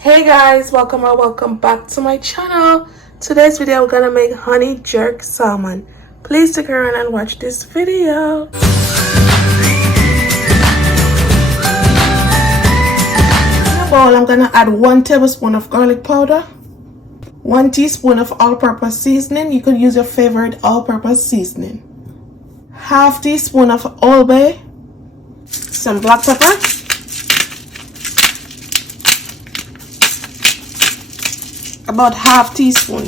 Hey guys, welcome or welcome back to my channel. Today's video we're gonna make honey jerk salmon. Please stick around and watch this video. In a bowl, I'm gonna add 1 tablespoon of garlic powder, 1 teaspoon of all-purpose seasoning. You could use your favorite all-purpose seasoning, half teaspoon of Old Bay, some black pepper, about half teaspoon.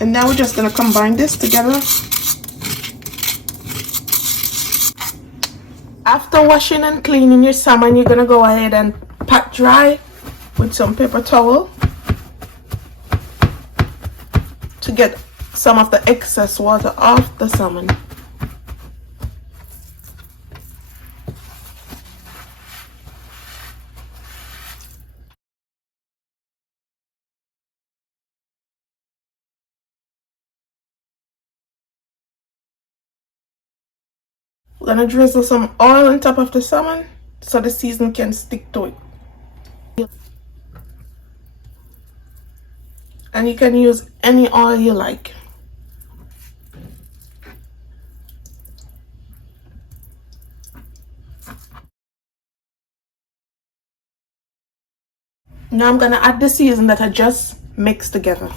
And now we're just gonna combine this together. After washing and cleaning your salmon, you're gonna go ahead and pat dry with some paper towel to get some of the excess water off the salmon. We're gonna drizzle some oil on top of the salmon so the seasoning can stick to it. And you can use any oil you like. Now I'm gonna add the seasoning that I just mixed together.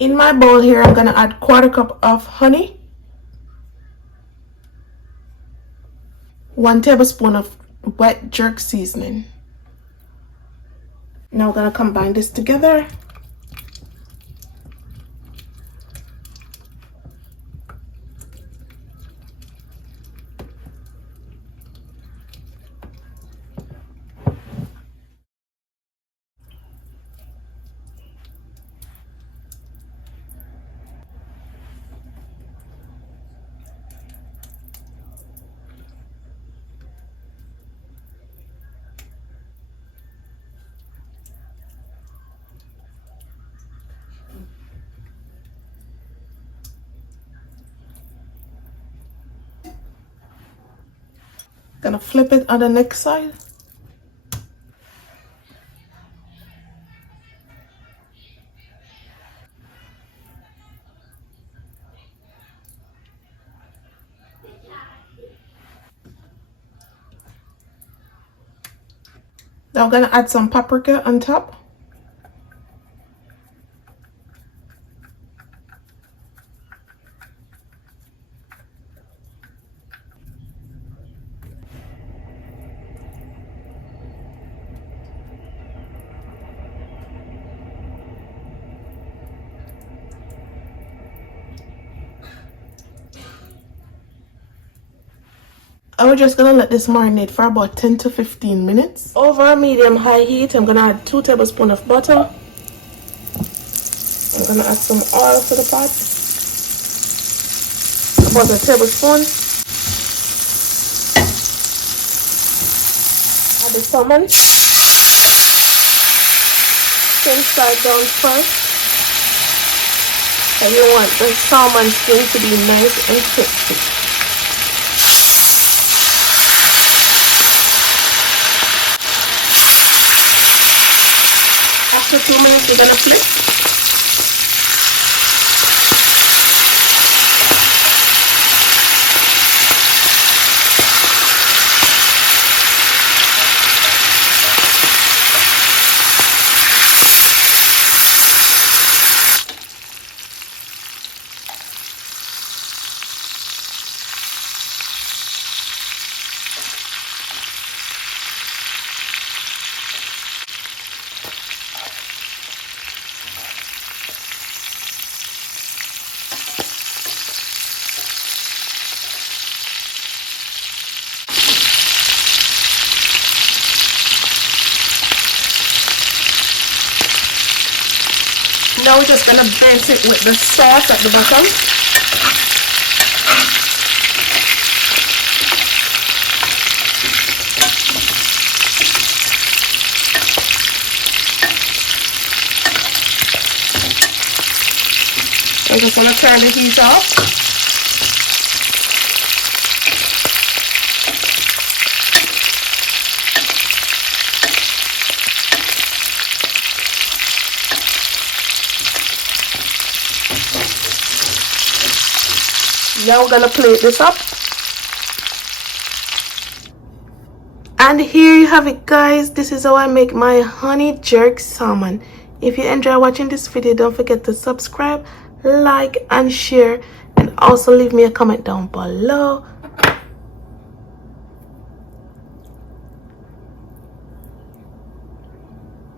In my bowl here, I'm gonna add 1/4 cup of honey, 1 tablespoon of wet jerk seasoning. Now we're gonna combine this together. Gonna flip it on the next side. Now I'm gonna add some paprika on top. And we're just gonna let this marinate for about 10 to 15 minutes. Over a medium-high heat, I'm gonna add 2 tablespoons of butter. I'm gonna add some oil to the pot. About a tablespoon. Add the salmon. Skin side down first. And you want the salmon skin to be nice and crispy. After 2 minutes, we're gonna flip. Now we're just gonna base it with the sauce at the bottom. I just want to turn the heat off. Now we're gonna plate this up. And here you have it, guys. This is how I make my honey jerk salmon. If you enjoy watching this video, don't forget to subscribe, like, and share, and also leave me a comment down below.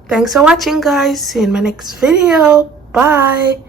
Thanks for watching, guys. See you in my next video. Bye.